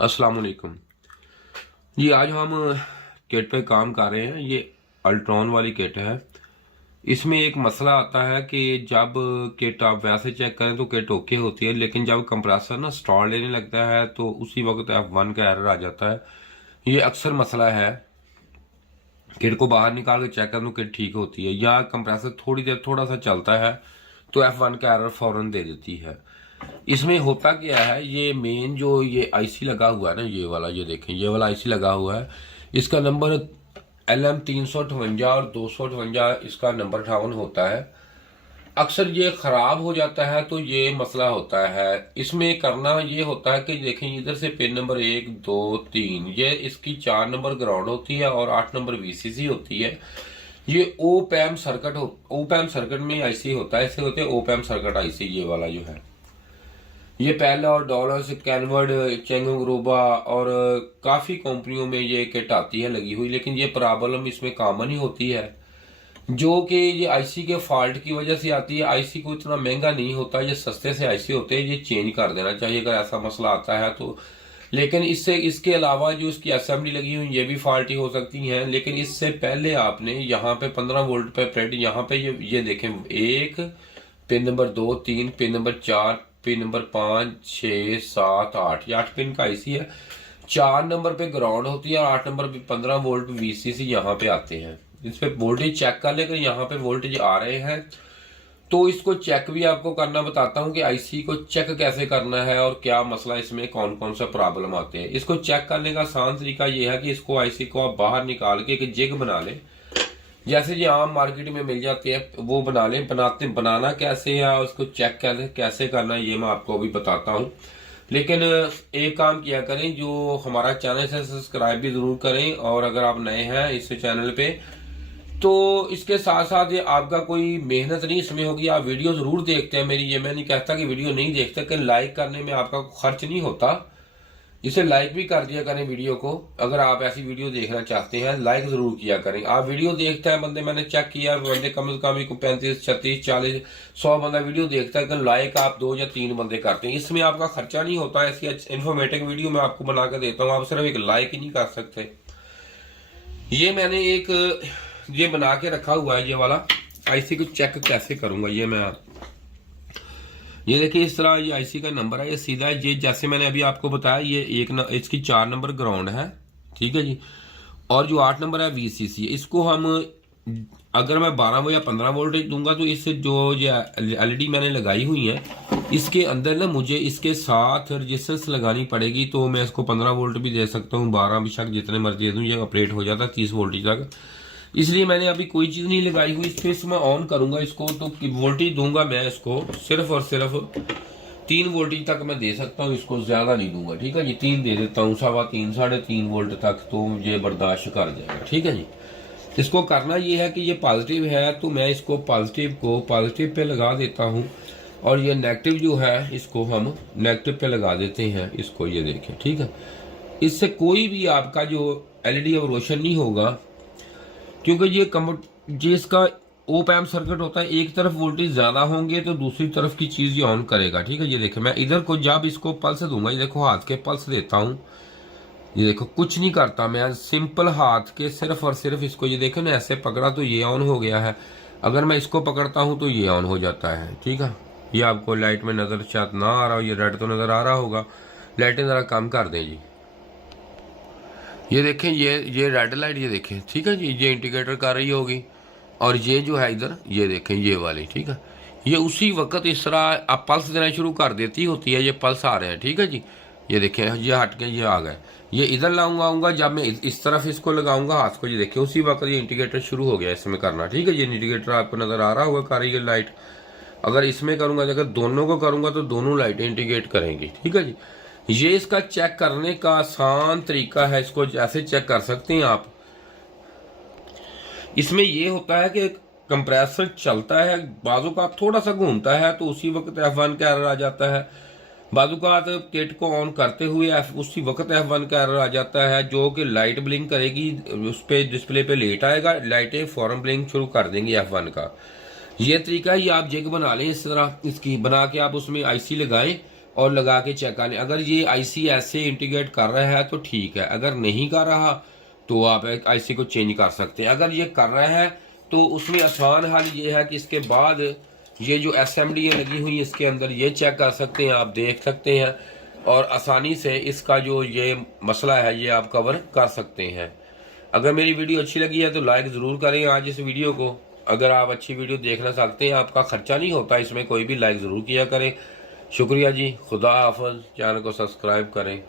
अस्सलाम वालेकुम जी। आज हम किट पे काम कर रहे हैं। ये अल्ट्रॉन वाली किट है। इसमें एक मसला आता है कि जब किट आप वैसे चेक करें तो किट ओके होती है, लेकिन जब कंप्रेसर ना स्टॉल लेने लगता है तो उसी वक्त F1 का एरर आ जाता है। ये अक्सर मसला है। किट को बाहर निकाल के चेक करें तो किट ठीक होती है, या कंप्रेसर थोड़ी देर थोड़ा सा चलता है तो F1 का एरर फौरन दे देती है। इसमें होता क्या है, ये मेन जो ये आईसी लगा हुआ है ना, ये वाला, ये देखें, ये वाला आईसी लगा हुआ है। इसका नंबर LM358 और 258 इसका नंबर 58 होता है। अक्सर ये खराब हो जाता है तो ये मसला होता है। इसमें करना ये होता है कि देखें, इधर से पिन नंबर 1 2 3, ये इसकी 4 नंबर ग्राउंड होती है और 8 नंबर VCC होती है। ये ओपैम सर्किट ओपैम सर्किट में आईसी होता है, इसे होते हैं ओपैम सर्किट आईसी। ये वाला जो है, ये पहले और डॉलर्स, कैनवर्ड, चेंगरूबा और काफी कंपनियों में ये किट आती है लगी हुई, लेकिन ये प्रॉब्लम इसमें कॉमन ही होती है, जो कि ये आईसी के फॉल्ट की वजह से आती है। आईसी को इतना महंगा नहीं होता, ये सस्ते से आईसी होते हैं, ये चेंज कर देना चाहिए अगर ऐसा मसला आता है तो। लेकिन इसके अलावा जो इसकी असेंबली लगी हुई ये भी फॉल्टी हो सकती हैं। लेकिन इससे पहले आपने यहाँ पे 15 वोल्ट पे प्रेड, यहाँ पे ये देखें, 1 pin number 2 3 pin number 4 pin number 5 6 7 8, ये 8 पिन का आईसी है। 4 नंबर पे ग्राउंड होती है और 8 नंबर पे 15 वोल्ट VCC यहाँ पे आते हैं। इस पे वोल्टेज चेक कर लेकर यहाँ पे वोल्टेज आ रहे हैं तो इसको चेक भी आपको करना बताता हूँ कि आईसी को चेक कैसे करना है और क्या मसला, इसमें कौन कौन सा प्रॉब्लम आते हैं। इसको चेक करने का आसान तरीका ये है कि इसको आईसी को आप बाहर निकाल के एक जिग बना लें, जैसे ये आम मार्केट में मिल जाते हैं, वो बना लें। बनाना कैसे है, उसको चेक कैसे करना है, ये मैं आपको अभी बताता हूँ। लेकिन एक काम किया करें, जो हमारा चैनल है सब्सक्राइब भी जरूर करें, और अगर आप नए हैं इस चैनल पे तो इसके साथ साथ ये आपका कोई मेहनत नहीं इसमें होगी, आप वीडियो जरूर देखते हैं मेरी। ये मैं नहीं कहता कि वीडियो नहीं देखते, कि लाइक करने में आपका खर्च नहीं होता, इसे लाइक भी कर दिया करें वीडियो को। अगर आप ऐसी वीडियो देखना चाहते हैं लाइक जरूर किया करें। आप वीडियो देखते हैं बंदे, मैंने चेक किया, बंदे कम से कम 35 36 40 100 बंदा वीडियो देखता है, लेकिन लाइक आप 2 या 3 बंदे करते हैं। इसमें आपका खर्चा नहीं होता। ऐसी इन्फॉर्मेटिव वीडियो मैं आपको बना कर देता हूँ, आप सिर्फ एक लाइक ही नहीं कर सकते। ये मैंने एक ये बना के रखा हुआ है, ये वाला आईसी को चेक कैसे करूंगा ये देखिए, इस तरह ये आईसी का नंबर है, ये सीधा है। ये जैसे मैंने अभी आपको बताया, ये इसकी 4 नंबर ग्राउंड है, ठीक है जी। और जो 8 नंबर है VCC, इसको हम अगर मैं 12 या 15 वोल्टेज दूंगा तो इससे जो ये LED मैंने लगाई हुई है, इसके अंदर ना मुझे इसके साथ रजिस्टेंस लगानी पड़ेगी। तो मैं इसको 15 वोल्ट भी दे सकता हूँ, 12 भी शक जितने मर्जी दे दूँ, ये ऑपरेट हो जाता है 30 वोल्टेज तक। इसलिए मैंने अभी कोई चीज नहीं लगाई हुई। इस मैं ऑन करूंगा इसको तो वोल्टेज दूंगा मैं इसको सिर्फ और सिर्फ 3 वोल्टेज तक मैं दे सकता हूँ, इसको ज्यादा नहीं दूंगा, ठीक है जी। 3 दे देता हूँ, 3.25 3.5 वोल्ट तक तो मुझे बर्दाश्त कर जाएगा, ठीक है जी। इसको करना ये है कि ये पॉजिटिव है तो मैं इसको पॉजिटिव पे लगा देता हूँ, और ये नेगेटिव जो है इसको हम नेगेटिव पे लगा देते हैं इसको, ये देखें, ठीक है। इससे कोई भी आपका जो LED अब रोशन नहीं होगा, क्योंकि ये इसका ओपैम सर्किट होता है। एक तरफ वोल्टेज ज्यादा होंगे तो दूसरी तरफ की चीज ये ऑन करेगा, ठीक है। ये देखें, मैं इधर को जब इसको पल्स दूंगा, ये देखो हाथ के पल्स देता हूँ, ये देखो कुछ नहीं करता, मैं सिंपल हाथ के सिर्फ और सिर्फ इसको, ये देखो ना, ऐसे पकड़ा तो ये ऑन हो गया है। अगर मैं इसको पकड़ता हूं तो ये ऑन हो जाता है, ठीक है। ये आपको लाइट में नजर शायद ना आ रहा हो, ये रेड तो नजर आ रहा होगा, लाइटें जरा कम कर दें जी। ये देखें, ये रेड लाइट, ये देखें, ठीक है जी, ये इंडिकेटर कर रही होगी। और ये जो है इधर, ये देखें, ये वाली, ठीक है, ये उसी वक्त इस तरह आप पल्स देना शुरू कर देती होती है। ये पल्स आ रहे हैं, ठीक है जी। ये देखें, ये हट के ये आ गए। ये इधर लाऊंगा, जब मैं इस तरफ इसको लगाऊंगा हाथ को, ये देखें, उसी वक्त ये इंडिकेटर शुरू हो गया इसमें करना, ठीक है। ये इंडिकेटर आपको नजर आ रहा होगा कर रही है लाइट। अगर इसमें करूंगा, अगर दोनों को करूंगा तो दोनों लाइटें इंडिकेट करेंगी, ठीक है जी। ये इसका चेक करने का आसान तरीका है, इसको ऐसे चेक कर सकते हैं आप। इसमें ये होता है कि कंप्रेसर चलता है, बाजू का थोड़ा सा घूमता है तो उसी वक्त F1 का एरर आ जाता है। बाजू का किट को ऑन करते हुए उसी वक्त F1 का एरर आ जाता है, जो कि लाइट ब्लिंक करेगी, उस पे डिस्प्ले पे लेट आएगा, लाइटें फौरन ब्लिंक शुरू कर देंगी F1 का। ये तरीका ही आप जिग बना लें, इस तरह इसकी बना के आप उसमें आईसी लगाएं और लगा के चेक कर लें। अगर ये आईसी ऐसे इंटीग्रेट कर रहा है तो ठीक है, अगर नहीं कर रहा तो आप आईसी को चेंज कर सकते हैं। अगर ये कर रहा है तो उसमें आसान हल ये है कि इसके बाद ये जो एसएमडी लगी हुई है इसके अंदर ये चेक कर सकते हैं, आप देख सकते हैं और आसानी से इसका जो ये मसला है ये आप कवर कर सकते हैं। अगर मेरी वीडियो अच्छी लगी है तो लाइक ज़रूर करें आज इस वीडियो को। अगर आप अच्छी वीडियो देखना चाहते हैं, आपका खर्चा नहीं होता इसमें कोई भी, लाइक ज़रूर किया करें। शुक्रिया जी, खुदा हाफ़िज़। चैनल को सब्सक्राइब करें।